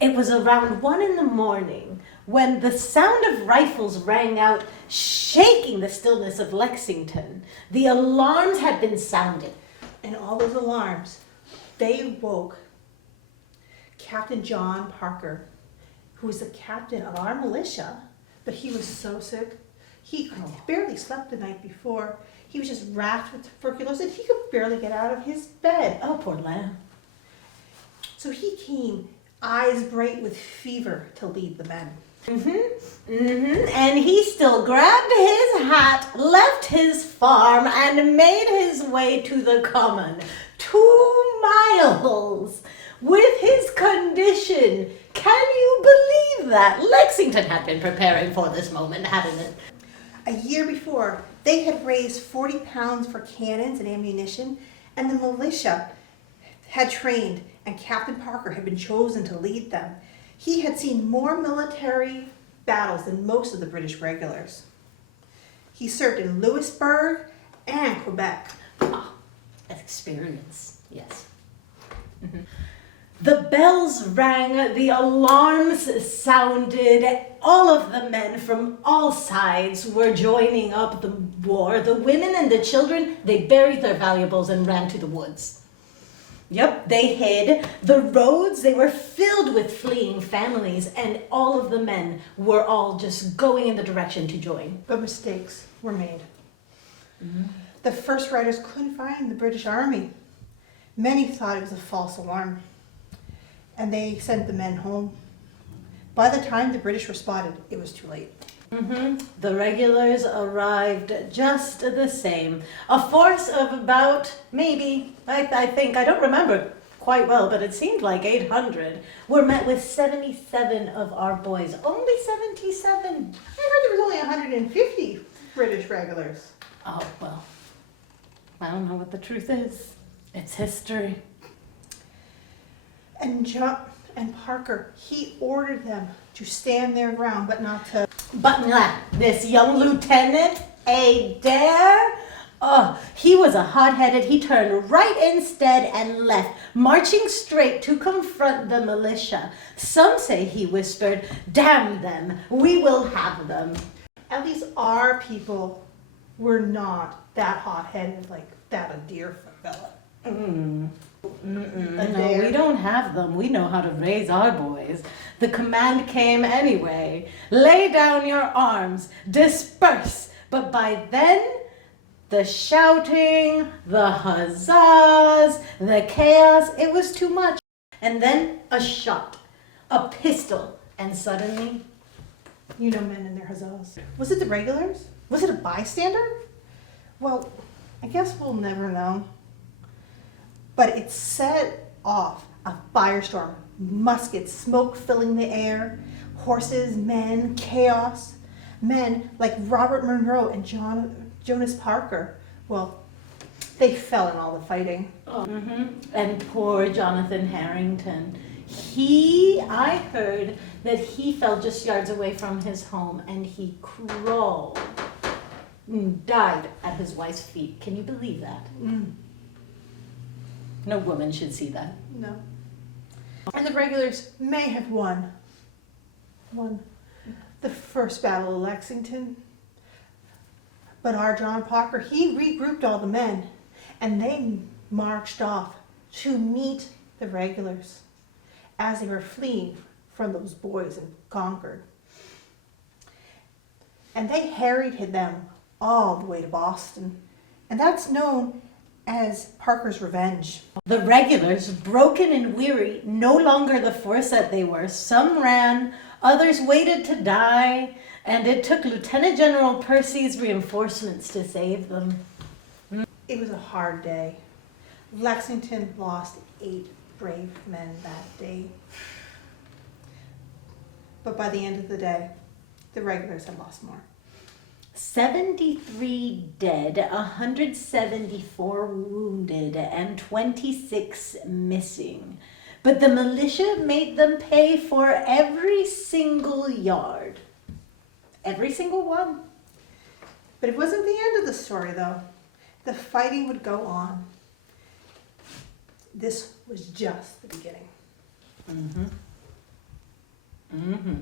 It was around 1 in the morning when the sound of rifles rang out, shaking the stillness of Lexington. The alarms had been sounded. And all those alarms, they woke Captain John Parker, who was the captain of our militia, but he was so sick. He barely slept the night before. He was just racked with tuberculosis. He could barely get out of his bed. Oh, poor lamb. So he came, eyes bright with fever, to lead the men. And he still grabbed his hat, left his farm, and made his way to the common. 2 miles. With his condition. Can you believe that? Lexington had been preparing for this moment, hadn't it? A year before, they had raised 40 pounds for cannons and ammunition, and the militia had trained, and Captain Parker had been chosen to lead them. He had seen more military battles than most of the British regulars. He served in Louisburg and Quebec. Experience, yes. The bells rang, the alarms sounded, all of the men from all sides were joining up the war. The women and the children, they buried their valuables and ran to the woods. Yep, they hid. The roads, they were filled with fleeing families, and all of the men were all just going in the direction to join. But mistakes were made. The first riders couldn't find the British Army. Many thought it was a false alarm, and they sent the men home. By the time the British were spotted, it was too late. The regulars arrived just the same. A force of about, maybe, I think, I don't remember quite well, but it seemed like 800, were met with 77 of our boys. Only 77. I heard there was only 150 British regulars. Oh, well, I don't know what the truth is. It's history. And Parker, he ordered them to stand their ground, but not to... But this young lieutenant, Adair, he was a hot-headed. He turned right instead and left, marching straight to confront the militia. Some say he whispered, "Damn them, we will have them." At least our people were not that hot-headed like that Adair fella. No, we don't have them. We know how to raise our boys. The command came anyway. Lay down your arms. Disperse. But by then, the shouting, the huzzas, the chaos, it was too much. And then a shot, a pistol, and suddenly... You know men and their huzzas. Was it the regulars? Was it a bystander? Well, I guess we'll never know. But it set off a firestorm, muskets, smoke filling the air, horses, men, chaos. Men like Robert Monroe and Jonas Parker, well, they fell in all the fighting. And poor Jonathan Harrington. I heard that he fell just yards away from his home and he crawled, died at his wife's feet. Can you believe that? No woman should see that. No. And the regulars may have won the first battle of Lexington. But our John Parker, he regrouped all the men and they marched off to meet the regulars as they were fleeing from those boys in Concord. And they harried them all the way to Boston. And that's known as Parker's Revenge. The regulars, broken and weary, no longer the force that they were. Some ran, others waited to die, and it took Lieutenant General Percy's reinforcements to save them. It was a hard day. Lexington lost 8 brave men that day. But by the end of the day, the regulars had lost more. 73 dead, 174 wounded, and 26 missing. But the militia made them pay for every single yard. Every single one. But it wasn't the end of the story, though. The fighting would go on. This was just the beginning. Mm-hmm.